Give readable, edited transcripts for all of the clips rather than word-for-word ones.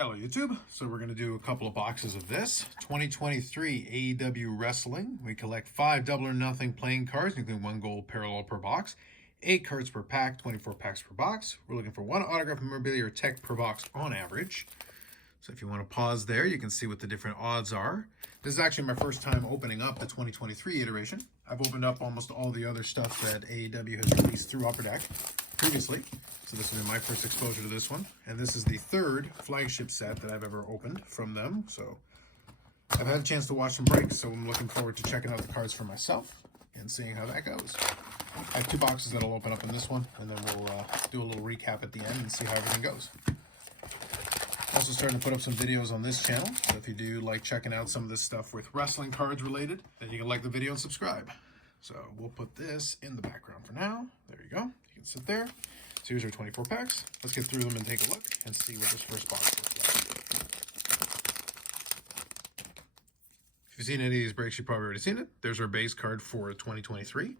Hello YouTube. So we're going to do a couple of boxes of this 2023 AEW Wrestling. We collect 5 Double or Nothing playing cards, including 1 gold parallel per box, 8 cards per pack, 24 packs per box. We're looking for 1 autograph memorabilia or tech per box on average. So if you want to pause there, you can see what the different odds are. This is actually my first time opening up the 2023 iteration. I've opened up almost all the other stuff that AEW has released through Upper Deck previously. So this has been my first exposure to this one. And this is the 3rd flagship set that I've ever opened from them. So I've had a chance to watch them break, so I'm looking forward to checking out the cards for myself and seeing how that goes. I have 2 boxes that I'll open up in this one, and then we'll do a little recap at the end and see how everything goes. Also starting to put up some videos on this channel, so if you do like checking out some of this stuff with wrestling cards related, then you can like the video and subscribe. So we'll put this in the background for now. There you go. You can sit there. So here's our 24 packs. Let's get through them and take a look and see what this first box looks like. If you've seen any of these breaks, you've probably already seen it. There's our base card for 2023.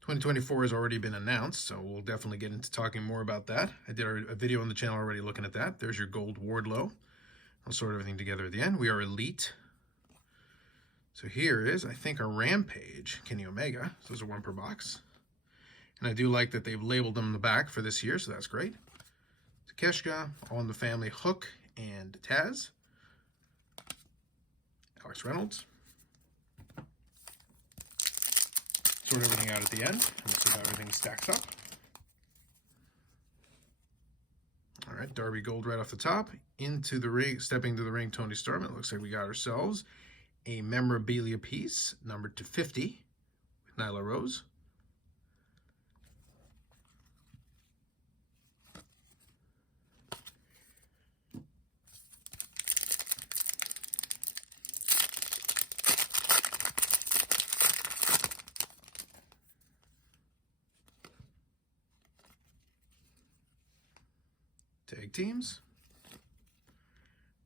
2024 has already been announced, so we'll definitely get into talking more about that. I did a video on the channel already looking at that. There's your gold Wardlow. I'll sort everything together at the end. We are Elite. So here is, I think, our Rampage, Kenny Omega. So those are 1 per box. And I do like that they've labeled them in the back for this year, so that's great. Takeshita, All in the Family, Hook, and Taz. Alex Reynolds. Sort everything out at the end, and we'll see how everything stacks up. All right, Darby Gold right off the top. Into the ring, stepping to the ring, Tony Storm. It looks like we got ourselves a memorabilia piece, numbered to 50, with Nyla Rose. Tag teams.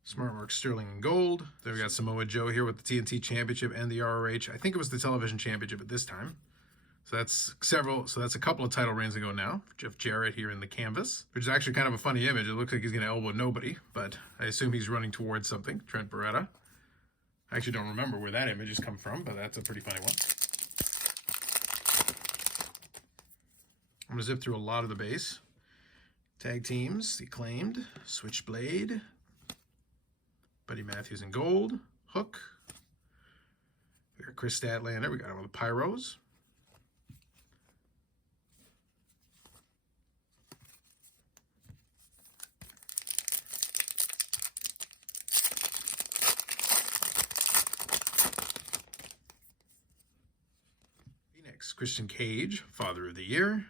Smart Mark Sterling in gold. Then we got Samoa Joe here with the TNT Championship and the ROH. I think it was the Television Championship at this time. So that's a couple of title reigns ago now. Jeff Jarrett here in the canvas, which is actually kind of a funny image. It looks like he's going to elbow nobody, but I assume he's running towards something. Trent Beretta. I actually don't remember where that image has come from, but that's a pretty funny one. I'm going to zip through a lot of the base. Tag teams, The Acclaimed, Switchblade, Buddy Matthews in gold, Hook. We got Chris Statlander, we got him with the Pyros. Phoenix, Christian Cage, Father of the Year,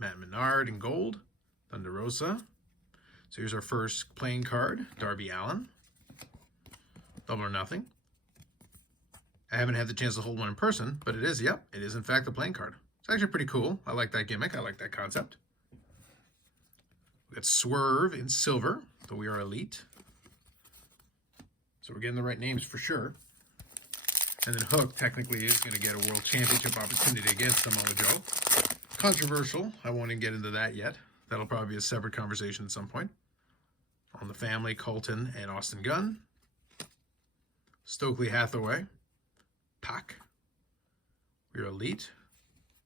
Matt Menard in gold. Thunder Rosa. So here's our first playing card, Darby Allin. Double or Nothing. I haven't had the chance to hold one in person, but it is in fact a playing card. It's actually pretty cool. I like that gimmick. I like that concept. We got Swerve in silver, though we are Elite. So we're getting the right names for sure. And then Hook technically is going to get a World Championship opportunity against Samoa Joe. Controversial. I won't even get into that yet. That'll probably be a separate conversation at some point. On the Family, Colton and Austin Gunn. Stokely Hathaway. Pac. We're Elite.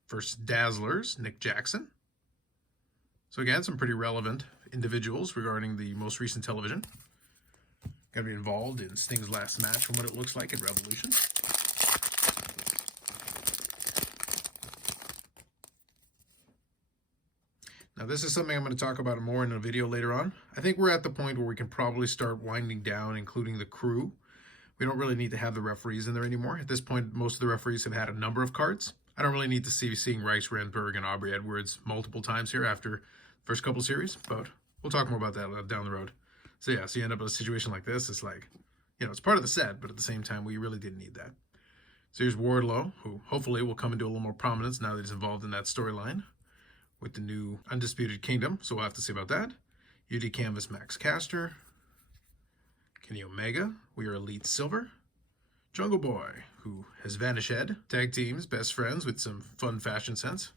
First Dazzlers, Nick Jackson. So again, some pretty relevant individuals regarding the most recent television. Going to be involved in Sting's last match from what it looks like at Revolution. Now, this is something I'm going to talk about more in a video later on. I think we're at the point where we can probably start winding down, including the crew. We don't really need to have the referees in there anymore. At this point, most of the referees have had a number of cards. I don't really need to seeing Rice, Renberg, and Aubrey Edwards multiple times here after the first couple series, but we'll talk more about that down the road. So yeah, so you end up in a situation like this. It's like, you know, it's part of the set, but at the same time, we really didn't need that. So here's Wardlow, who hopefully will come into a little more prominence now that he's involved in that storyline with the new Undisputed Kingdom, so we'll have to see about that. UD Canvas Max Caster. Kenny Omega, we are Elite Silver. Jungle Boy, who has vanished. Tag teams, best friends with some fun fashion sense.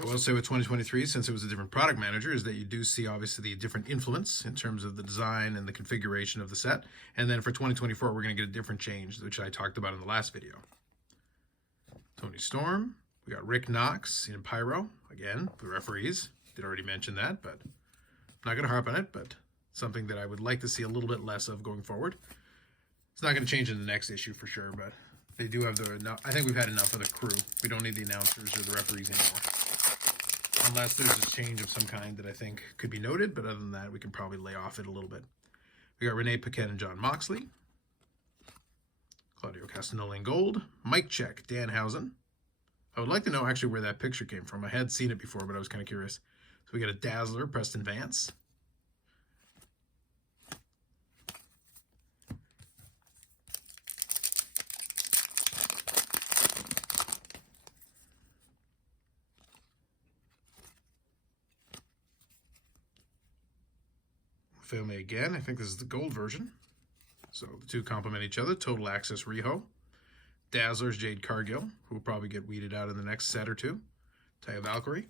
I will say with 2023, since it was a different product manager, is that you do see obviously the different influence in terms of the design and the configuration of the set. And then for 2024, we're going to get a different change, which I talked about in the last video. Tony Storm. We got Rick Knox in Pyro. Again, the referees. Did already mention that, but I'm not going to harp on it, but something that I would like to see a little bit less of going forward. It's not going to change in the next issue for sure, but they do have the... I think we've had enough of the crew. We don't need the announcers or the referees anymore. Unless there's a change of some kind that I think could be noted, but other than that, we can probably lay off it a little bit. We got Renee Paquette and John Moxley. Claudio Castagnoli in gold. Mike Check, Danhausen. I would like to know actually where that picture came from. I had seen it before, but I was kind of curious. So we got a Dazzler, Preston Vance. Family again. I think this is the gold version. So the two complement each other. Total Access Riho. Dazzler's Jade Cargill, who will probably get weeded out in the next set or two. Taya Valkyrie.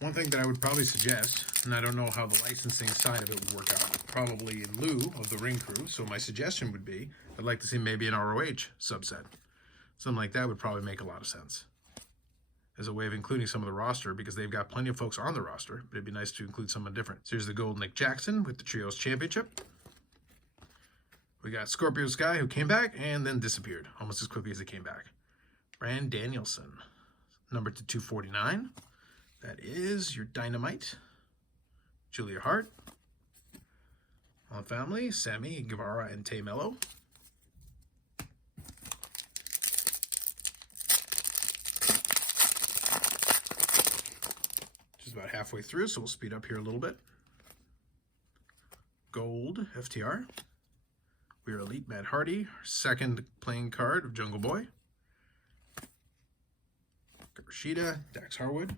One thing that I would probably suggest, and I don't know how the licensing side of it would work out, probably in lieu of the ring crew. So my suggestion would be, I'd like to see maybe an ROH subset. Something like that would probably make a lot of sense. As a way of including some of the roster, because they've got plenty of folks on the roster, but it'd be nice to include someone different. So here's the gold Nick Jackson with the Trios Championship. We got Scorpio Sky, who came back and then disappeared, almost as quickly as he came back. Brand Danielson, number to 249. That is your Dynamite. Julia Hart. On Family, Sammy Guevara and Tay Mello. About halfway through, so we'll speed up here a little bit. Gold FTR. We are Elite Matt Hardy, our second playing card of Jungle Boy. Kuroshita, Dax Harwood.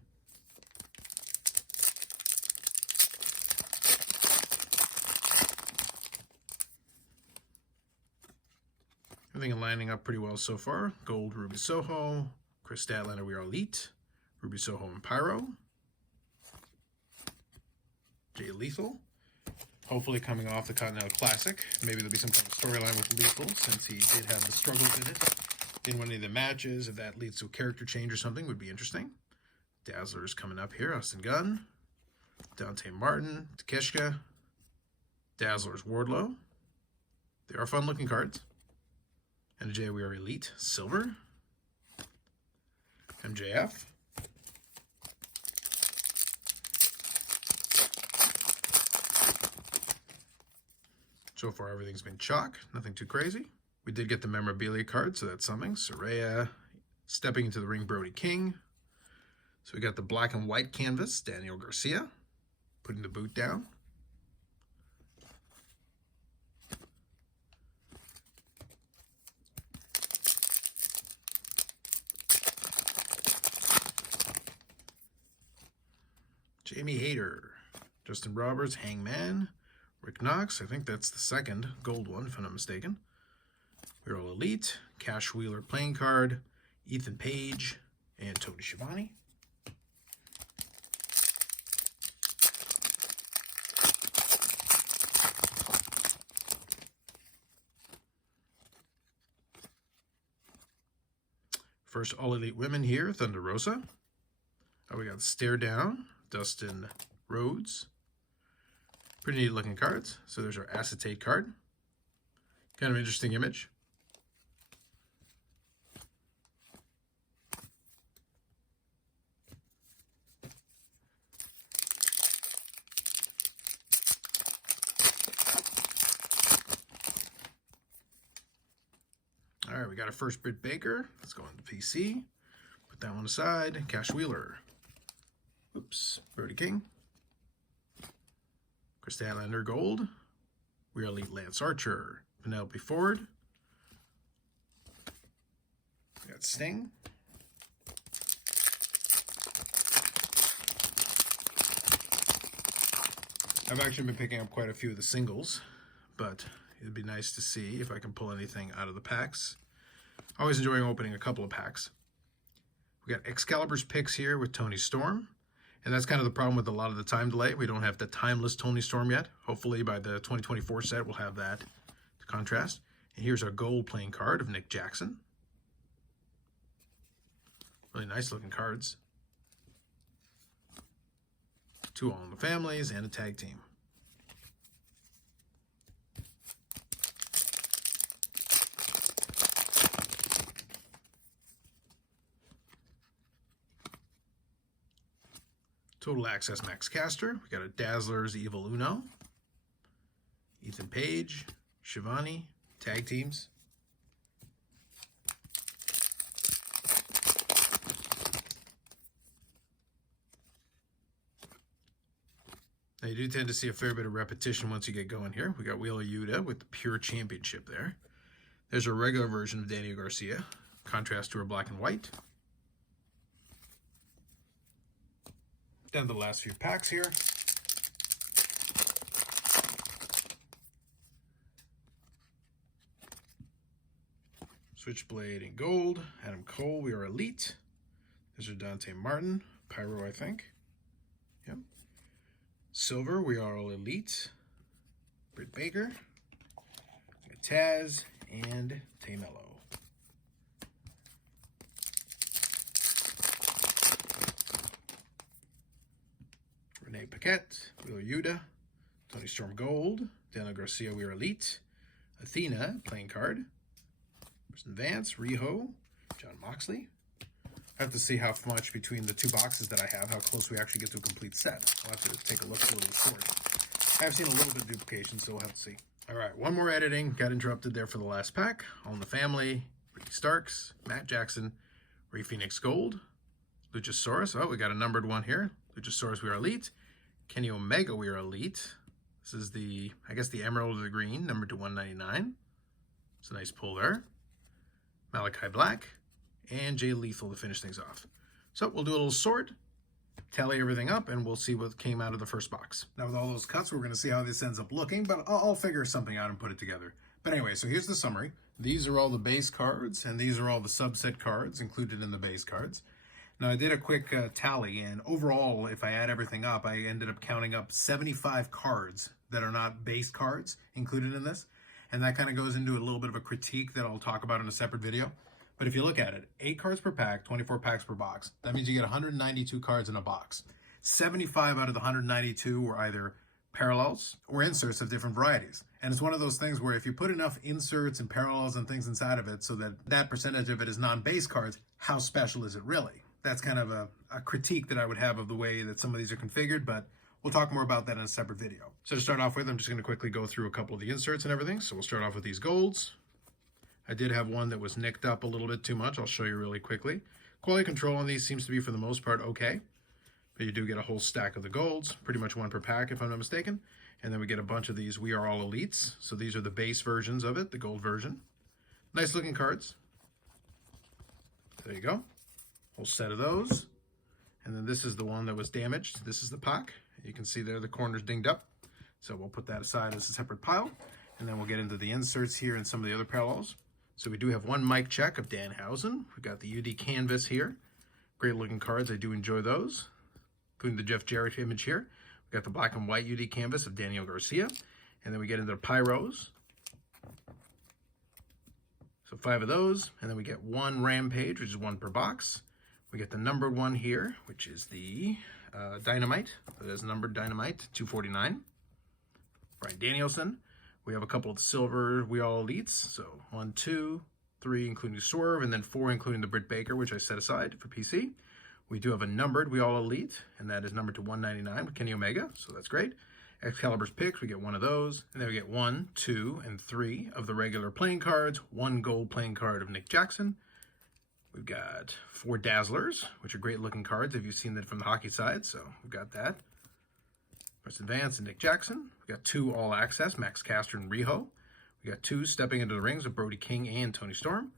Everything lining up pretty well so far. Gold Ruby Soho, Chris Statlander, We Are Elite, Ruby Soho and Pyro. Jay Lethal, hopefully coming off the Continental Classic. Maybe there'll be some kind of storyline with Lethal, since he did have the struggles in it. Didn't win any of the matches. If that leads to a character change or something, would be interesting. Dazzler's coming up here. Austin Gunn, Dante Martin, Takeshka, Dazzler's Wardlow. They are fun-looking cards. NJ We Are Elite, Silver. MJF. So far, everything's been chalk, nothing too crazy. We did get the memorabilia card, so that's something. Saraya, stepping into the ring, Brody King. So we got the black and white canvas, Daniel Garcia, putting the boot down. Jamie Hayter, Justin Roberts, Hangman. Rick Knox, I think that's the second gold one, if I'm not mistaken. We're All Elite, Cash Wheeler playing card, Ethan Page, and Tony Schiavone. First All Elite women here, Thunder Rosa. We got Stare Down, Dustin Rhodes. Pretty neat looking cards. So there's our acetate card. Kind of interesting image. All right, we got our first Britt Baker. Let's go into PC. Put that one aside. Cash Wheeler. Oops, Brody King. Chris Statlander Gold. We Are Elite Lance Archer. Penelope Ford. We got Sting. I've actually been picking up quite a few of the singles, but it'd be nice to see if I can pull anything out of the packs. Always enjoying opening a couple of packs. We got Excalibur's picks here with Tony Storm. And that's kind of the problem with a lot of the time delay. We don't have the timeless Tony Storm yet. Hopefully by the 2024 set, we'll have that to contrast. And here's our gold playing card of Nick Jackson. Really nice looking cards. 2 All in the Families and a tag team. Total Access Max Caster. We got a Dazzler's Evil Uno. Ethan Page, Shivani, tag teams. Now you do tend to see a fair bit of repetition once you get going here. We got Wheeler Yuta with the Pure Championship there. There's a regular version of Daniel Garcia. Contrast to our black and white. Down to the last few packs here. Switchblade in gold. Adam Cole, we are elite. There's our Dante Martin. Pyro, I think. Yep. Silver, we are all elite. Britt Baker. Taz and Tamello. Renee Paquette, Wheeler Yuta, Tony Storm Gold, Daniel Garcia, we are elite. Athena, playing card. Kristen Vance, Riho, John Moxley. I have to see how much between the 2 boxes that I have, how close we actually get to a complete set. I'll have to take a look at a little sort. I've seen a little bit of duplication, so we'll have to see. All right, one more editing. Got interrupted there for the last pack. All in the Family, Ricky Starks, Matt Jackson, Ray Phoenix Gold, Luchasaurus. Oh, we got a numbered one here. Luchasaurus, we are elite. Kenny Omega, we are elite. This is the, I guess, the Emerald or the Green, numbered to 199. It's a nice pull there. Malachi Black, and Jay Lethal to finish things off. So we'll do a little sort, tally everything up, and we'll see what came out of the first box. Now with all those cuts, we're going to see how this ends up looking, but I'll figure something out and put it together. But anyway, so here's the summary. These are all the base cards, and these are all the subset cards included in the base cards. Now I did a quick tally, and overall, if I add everything up, I ended up counting up 75 cards that are not base cards included in this. And that kind of goes into a little bit of a critique that I'll talk about in a separate video. But if you look at it, 8 cards per pack, 24 packs per box. That means you get 192 cards in a box. 75 out of the 192 were either parallels or inserts of different varieties. And it's one of those things where if you put enough inserts and parallels and things inside of it so that that percentage of it is non-base cards, how special is it really? That's kind of a critique that I would have of the way that some of these are configured, but we'll talk more about that in a separate video. So to start off with, I'm just going to quickly go through a couple of the inserts and everything. So we'll start off with these golds. I did have one that was nicked up a little bit too much. I'll show you really quickly. Quality control on these seems to be, for the most part, okay. But you do get a whole stack of the golds, pretty much 1 per pack if I'm not mistaken. And then we get a bunch of these We Are All Elites. So these are the base versions of it, the gold version. Nice looking cards. There you go. Whole set of those. And then this is the one that was damaged. This is the pack. You can see there the corners dinged up. So we'll put that aside as a separate pile. And then we'll get into the inserts here and some of the other parallels. So we do have one mic check of Danhausen. We've got the UD canvas here. Great looking cards. I do enjoy those, including the Jeff Jarrett image here. We've got the black and white UD canvas of Daniel Garcia. And then we get into the Pyros. So 5 of those. And then we get 1 Rampage, which is 1 per box. We get the numbered one here, which is the Dynamite. That is numbered Dynamite, 249. Bryan Danielson. We have a couple of silver We All Elites. So 1, 2, 3, including Swerve, and then 4, including the Britt Baker, which I set aside for PC. We do have a numbered We All Elite, and that is numbered to 199 with Kenny Omega, so that's great. Excalibur's picks, we get 1 of those, and then we get 1, 2, and 3 of the regular playing cards, 1 gold playing card of Nick Jackson. We've got 4 Dazzlers, which are great looking cards if you've seen that from the hockey side, so we've got that. Preston Vance and Nick Jackson. We've got 2 All Access, Max Caster and Riho. We got 2 Stepping Into the Rings of Brody King and Tony Storm.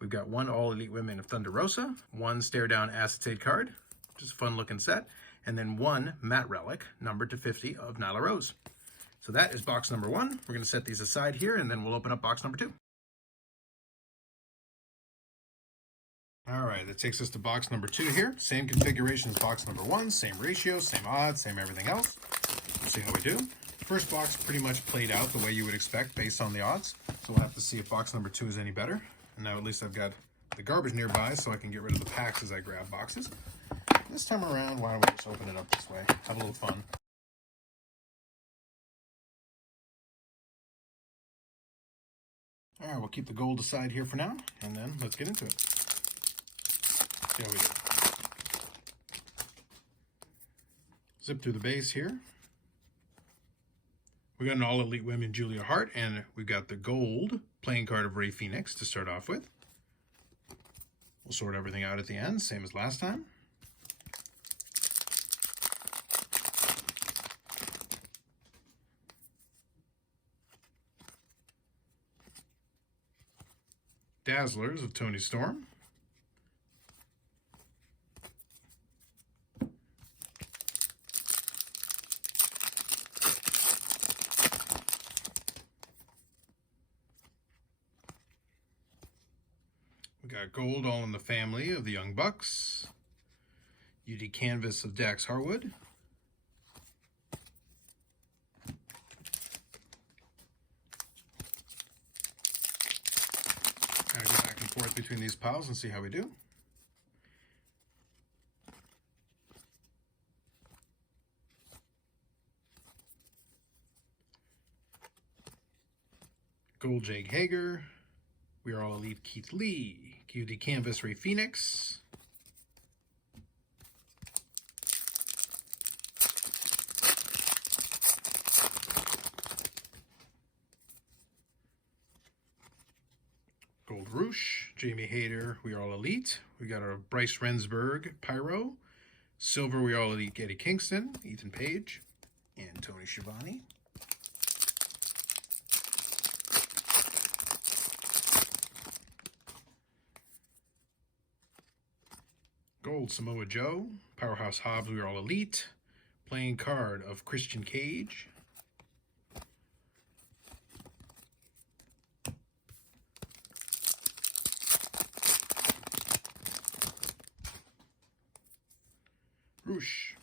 We've got 1 All Elite Women of Thunder Rosa, 1 Stare Down Acetate card, which is a fun looking set, and then 1 Matte Relic, numbered to 50 of Nyla Rose. So that is box number 1. We're going to set these aside here, and then we'll open up box number 2. All right, that takes us to box number 2 here. Same configuration as box number 1, same ratio, same odds, same everything else. Let's see how we do. First box pretty much played out the way you would expect based on the odds. So we'll have to see if box number 2 is any better. And now at least I've got the garbage nearby so I can get rid of the packs as I grab boxes. This time around, why don't we just open it up this way? Have a little fun. All right, we'll keep the gold aside here for now, and then let's get into it. See how we do. Zip through the base here. We got an All Elite Women Julia Hart, and we've got the gold playing card of Rey Fenix to start off with. We'll sort everything out at the end, same as last time. Dazzlers of Toni Storm. We got gold all in the family of the Young Bucks. UD Canvas of Dax Harwood. I'll go back and forth between these piles and see how we do. Gold Jake Hager. We Are All Elite Keith Lee. UD Canvas Rey Fenix. Gold Roosh, Jamie Hayter, We Are All Elite. We got our Bryce Rensburg, Pyro. Silver, We Are All Elite, Eddie Kingston, Ethan Page, and Tony Schiavone. Gold, Samoa Joe, Powerhouse Hobbs, We Are All Elite. Playing card of Christian Cage. Roosh,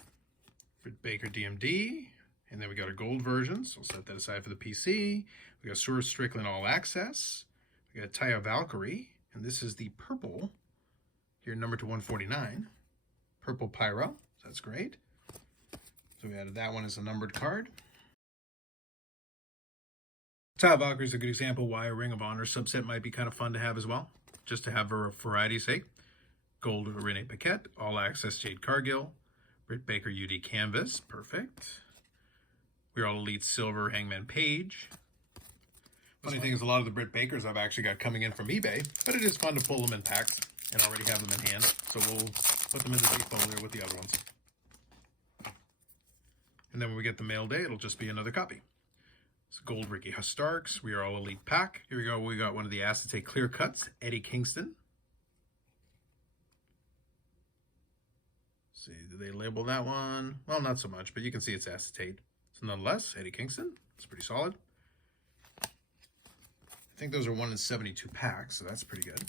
Britt Baker DMD, and then we got our gold version, so we'll set that aside for the PC. We got Swerve Strickland All Access. We got Taya Valkyrie, and this is the purple, here numbered to 149. Purple Pyro, so that's great. So we added that one as a numbered card. Taya Valkyrie is a good example why a Ring of Honor subset might be kind of fun to have as well, just to have for variety's sake. Gold Renee Paquette, All Access Jade Cargill. Britt Baker UD Canvas, perfect. We're All Elite Silver Hangman Page. Funny thing is, a lot of the Britt Bakers I've actually got coming in from eBay, but it is fun to pull them in packs and already have them in hand. So we'll put them in the deep folder with the other ones. And then when we get the mail day, it'll just be another copy. It's Gold Ricky Starks, We Are All Elite Pack. Here we go, we got one of the acetate clear cuts, Eddie Kingston. See, do they label that one? Well, not so much, but you can see it's acetate. So nonetheless, Eddie Kingston, it's pretty solid. I think those are 1 in 72 packs, so that's pretty good.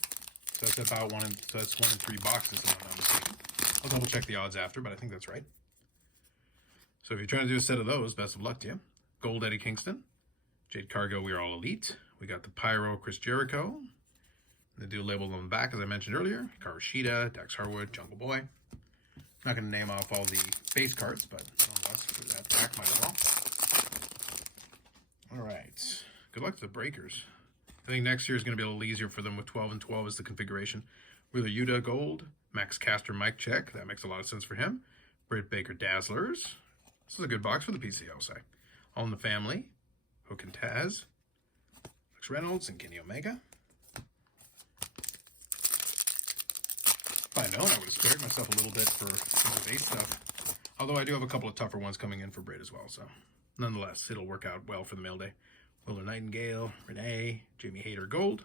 So that's about so that's 1 in 3 boxes, if I'm not mistaken. I'll double check the odds after, but I think that's right. So if you're trying to do a set of those, best of luck to you. Gold Eddie Kingston, Jade Cargo, We Are All Elite. We got the Pyro Chris Jericho. They do label on the back, as I mentioned earlier. Karashida, Dax Harwood, Jungle Boy. I'm not going to name off all the base cards, but nonetheless, for that pack might as well. All right. Good luck to the breakers. I think next year is going to be a little easier for them with 12 and 12 as the configuration. Wheeler Yuta Gold, Max Caster Mike Check. That makes a lot of sense for him. Britt Baker Dazzlers. This is a good box for the PC, I'll say. All in the Family. Hook and Taz. Alex Reynolds and Kenny Omega. If I'd known, I would have spared myself a little bit for some of the base stuff. Although I do have a couple of tougher ones coming in for Britt as well, so nonetheless, it'll work out well for the mail day. Willer Nightingale, Renee, Jamie Hayter Gold,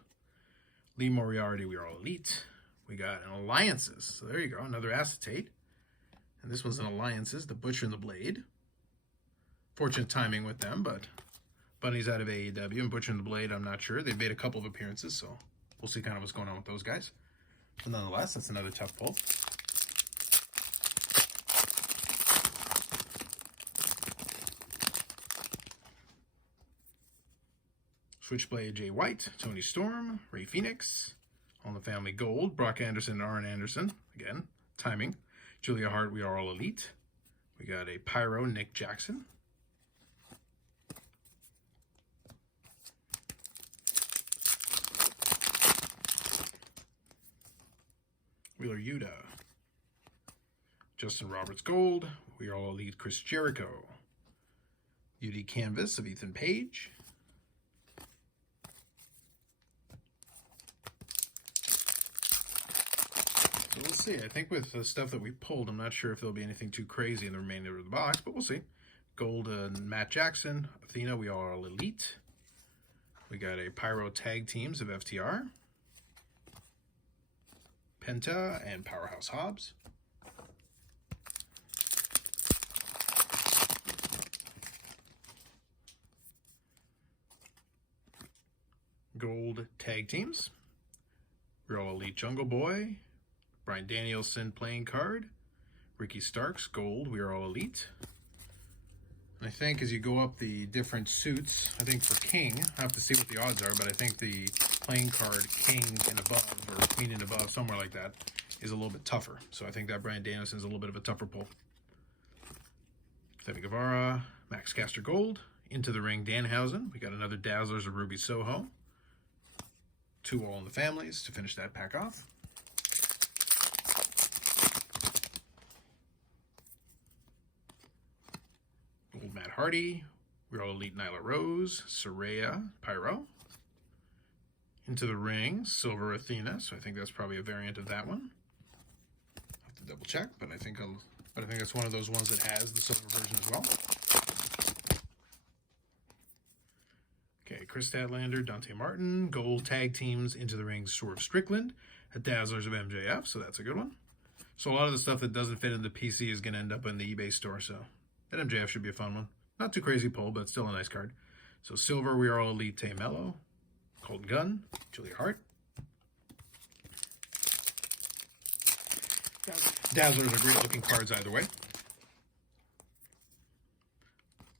Lee Moriarty, We Are All Elite. We got an Alliances, so there you go, another acetate. And this one's an Alliances, the Butcher and the Blade. Fortunate timing with them, but Bunny's out of AEW, and Butcher and the Blade, I'm not sure. They've made a couple of appearances, so we'll see kind of what's going on with those guys. But nonetheless, that's another tough pull. Switchblade Jay White, Tony Storm, Ray Phoenix, All in the Family Gold, Brock Anderson and Arn Anderson. Again, timing. Julia Hart, We Are All Elite. We got a Pyro, Nick Jackson. Wheeler Yuta. Justin Roberts Gold, We Are All Elite, Chris Jericho. UD Canvas of Ethan Page. So we'll see. I think with the stuff that we pulled, I'm not sure if there'll be anything too crazy in the remainder of the box, but we'll see. Gold, Matt Jackson. Athena, We Are All Elite. We got a Pyro Tag Teams of FTR. Penta and Powerhouse Hobbs. Gold Tag Teams. We're All Elite Jungle Boy. Bryan Danielson playing card. Ricky Starks, Gold, We Are All Elite. And I think as you go up the different suits, I think for King, I have to see what the odds are, but I think the playing card King and above, or Queen and above, somewhere like that, is a little bit tougher. So I think that Bryan Danielson is a little bit of a tougher pull. Sammy Guevara, Max Caster Gold. Into the Ring, Danhausen. We got another Dazzlers of Ruby Soho. 2 All in the Families to finish that pack off. Gold Matt Hardy. We're All Elite Nyla Rose. Saraya Pyro. Into the Ring, Silver Athena. So I think that's probably a variant of that one. I'll have to double check, but I think it's one of those ones that has the silver version as well. Okay, Chris Statlander, Dante Martin, Gold Tag Teams, Into the Ring, Swerve Strickland, a Dazzlers of MJF, so that's a good one. So a lot of the stuff that doesn't fit in the PC is going to end up in the eBay store, so that MJF should be a fun one. Not too crazy pull, but still a nice card. So Silver, We Are All Elite, Tay Mello, Colton Gunn, Julia Hart. Dazzlers are great looking cards either way.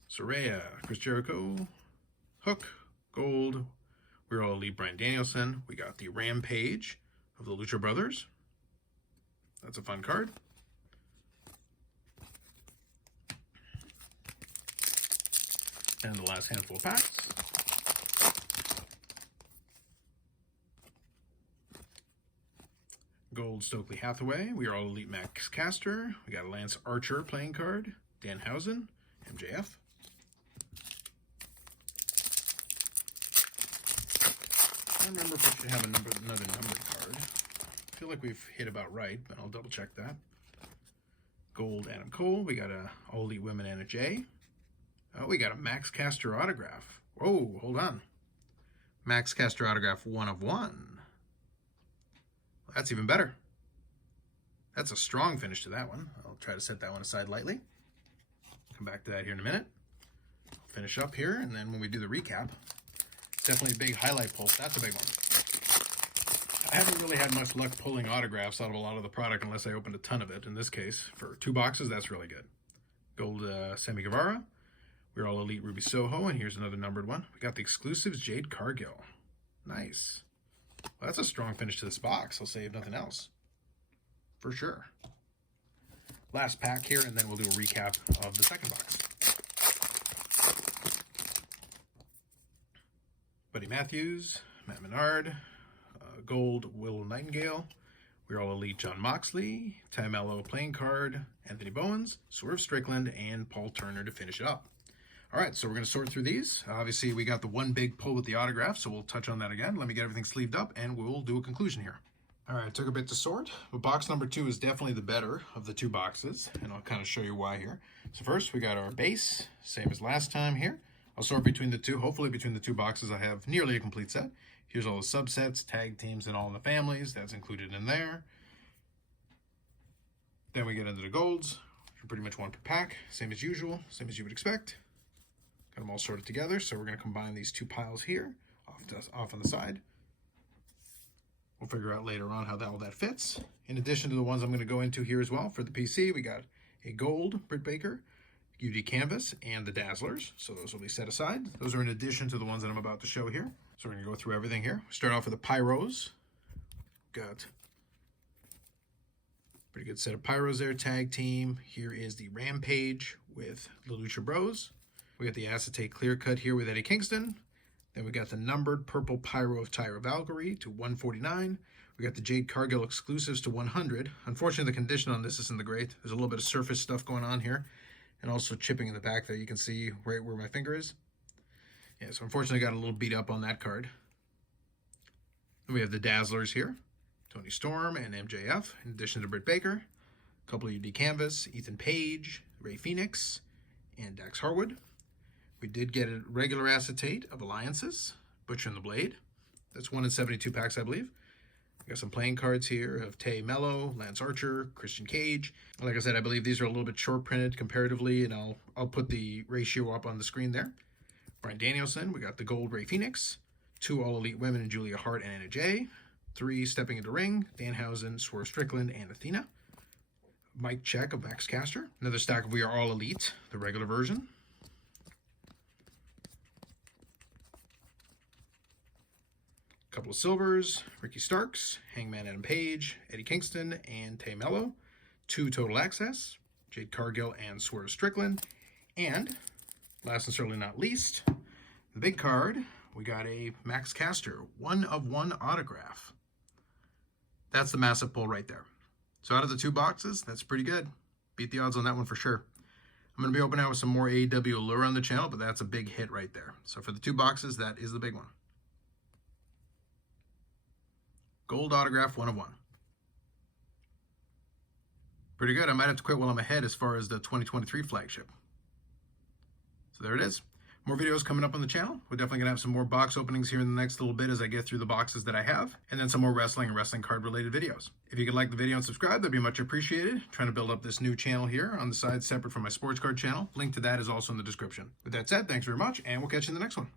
Saraya, Chris Jericho, Hook, Gold, We're All Elite, Bryan Danielson. We got the Rampage of the Lucha Brothers. That's a fun card. And the last handful of packs. Gold Stokely Hathaway. We Are All Elite, Max Caster. We got a Lance Archer playing card. Danhausen, MJF. I don't remember if we should have another numbered card. I feel like we've hit about right, but I'll double check that. Gold Adam Cole. We got a All Elite Women Anna Jay. Oh, we got a Max Caster autograph. Whoa, hold on. Max Caster autograph 1 of 1. That's even better. That's a strong finish to that one. I'll try to set that one aside lightly. Come back to that here in a minute. I'll finish up here, and then when we do the recap, definitely a big highlight pull. That's a big one. I haven't really had much luck pulling autographs out of a lot of the product unless I opened a ton of it. In this case, for 2 boxes, that's really good. Gold Sammy Guevara. We're All Elite Ruby Soho, and here's another numbered one. We got the exclusives Jade Cargill. Nice. Well, that's a strong finish to this box. I'll say if nothing else. For sure. Last pack here, and then we'll do a recap of the second box. Buddy Matthews, Matt Menard, Gold Will Nightingale, We're All Elite John Moxley, Ty Mello playing card, Anthony Bowens, Swerve Strickland, and Paul Turner to finish it up. All right, so we're going to sort through these. Obviously, we got the one big pull with the autograph, so we'll touch on that again. Let me get everything sleeved up, and we'll do a conclusion here. All right, took a bit to sort, but box number 2 is definitely the better of the 2 boxes, and I'll kind of show you why here. So first, we got our base, same as last time here. I'll sort between the 2. Hopefully, between the 2 boxes, I have nearly a complete set. Here's all the subsets, tag teams, and All in the Families. That's included in there. Then we get into the golds, which are pretty much 1 per pack, same as usual, same as you would expect. Got them all sorted together, so we're going to combine these 2 piles here, off on the side. We'll figure out later on how all that fits. In addition to the ones I'm going to go into here as well, for the PC, we got a gold Britt Baker, UD Canvas, and the Dazzlers. So those will be set aside. Those are in addition to the ones that I'm about to show here. So we're going to go through everything here. Start off with the Pyros. Got a pretty good set of Pyros there, tag team. Here is the Rampage with the Lucha Bros. We got the Acetate Clear Cut here with Eddie Kingston. Then we got the numbered purple Pyro of Tyra Valkyrie to 149. We got the Jade Cargill exclusives to 100. Unfortunately, the condition on this isn't the great. There's a little bit of surface stuff going on here, and also chipping in the back there. You can see right where my finger is. Yeah, so unfortunately, got a little beat up on that card. Then we have the Dazzlers here, Tony Storm and MJF, in addition to Britt Baker. A couple of UD Canvas, Ethan Page, Ray Phoenix, and Dax Harwood. We did get a regular acetate of Alliances, Butcher and the Blade. That's 1 in 72 packs, I believe. We got some playing cards here of Tay Mello, Lance Archer, Christian Cage. Like I said, I believe these are a little bit short printed comparatively, and I'll put the ratio up on the screen there. Bryan Danielson, we got the gold Ray Phoenix, 2 All Elite Women in Julia Hart and Anna Jay, 3 Stepping into Ring, Danhausen, Swerve Strickland, and Athena. Mike Check of Max Caster. Another stack of We Are All Elite, the regular version. Couple of silvers, Ricky Starks, Hangman Adam Page, Eddie Kingston, and Tay Mello. 2 Total Access, Jade Cargill and Swerve Strickland. And last and certainly not least, the big card, we got a Max Caster 1/1 autograph. That's the massive pull right there. So out of the 2 boxes, that's pretty good. Beat the odds on that one for sure. I'm going to be opening out with some more AEW Allure on the channel, but that's a big hit right there. So for the 2 boxes, that is the big one. Gold autograph 1/1. Pretty good. I might have to quit while I'm ahead as far as the 2023 flagship. So there it is. More videos coming up on the channel. We're definitely going to have some more box openings here in the next little bit as I get through the boxes that I have, and then some more wrestling and wrestling card related videos. If you could like the video and subscribe, that'd be much appreciated. Trying to build up this new channel here on the side separate from my sports card channel. Link to that is also in the description. With that said, thanks very much, and we'll catch you in the next one.